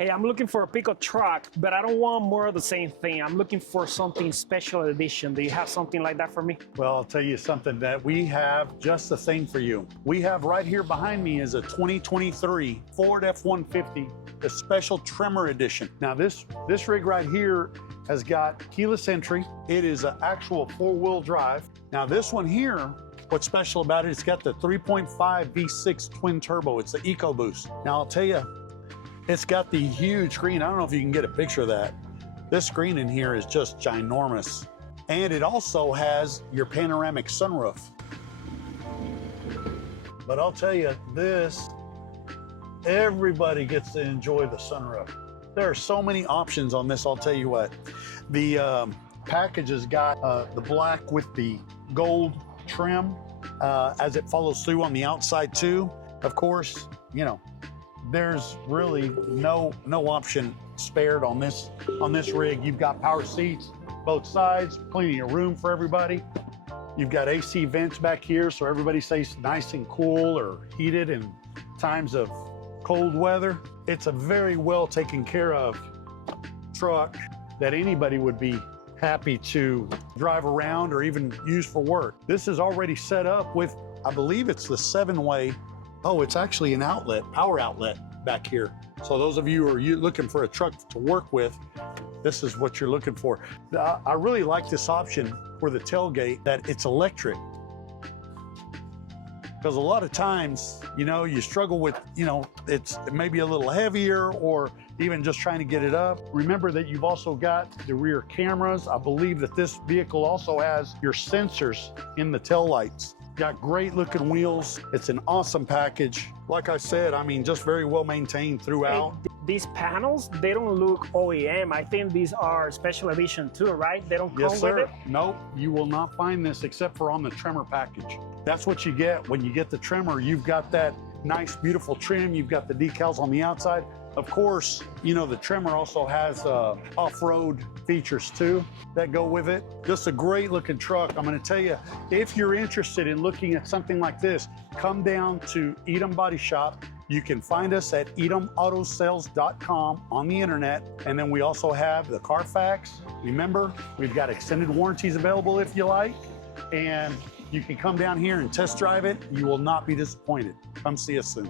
Hey, I'm looking for a pickup truck, but I don't want more of the same thing. I'm looking for something special edition. Do you have something like that for me? Well, I'll tell you something that we have just the thing for you. We have right here behind me is a 2023 Ford F-150, the special trimmer edition. Now this rig right here has got keyless entry. It is an actual four-wheel drive. Now this one here, what's special about it, it's got the 3.5 V6 twin turbo. It's the EcoBoost. Now I'll tell you, it's got the huge screen. I don't know if you can get a picture of that. This screen in here is just ginormous. And it also has your panoramic sunroof. But I'll tell you this, everybody gets to enjoy the sunroof. There are so many options on this, I'll tell you what. The package has got the black with the gold trim as it follows through on the outside too. Of course, you know, there's really no option spared on this rig. You've got power seats, both sides, plenty of room for everybody. You've got AC vents back here so everybody stays nice and cool or heated in times of cold weather. It's a very well taken care of truck that anybody would be happy to drive around or even use for work. This is already set up with, I believe it's the 7-way. Oh, it's actually an outlet, power outlet back here. So those of you who are looking for a truck to work with, this is what you're looking for. I really like this option for the tailgate, that it's electric. Because a lot of times, you know, you struggle with, you know, it may be a little heavier or even just trying to get it up. Remember that you've also got the rear cameras. I believe that this vehicle also has your sensors in the tail lights. Got great looking wheels. It's an awesome package. Like I said, I mean, just very well maintained throughout. Hey, these panels, they don't look OEM. I think these are special edition too, right? They don't come with it? Nope, you will not find this except for on the trimmer package. That's what you get when you get the trimmer. You've got that nice, beautiful trim. You've got the decals on the outside. Of course, you know, the trimmer also has off-road features too that go with it. Just a great looking truck. I'm gonna tell you, if you're interested in looking at something like this, come down to Edom Body Shop. You can find us at edomautosales.com on the internet. And then we also have the Carfax. Remember, we've got extended warranties available if you like. And you can come down here and test drive it. You will not be disappointed. Come see us soon.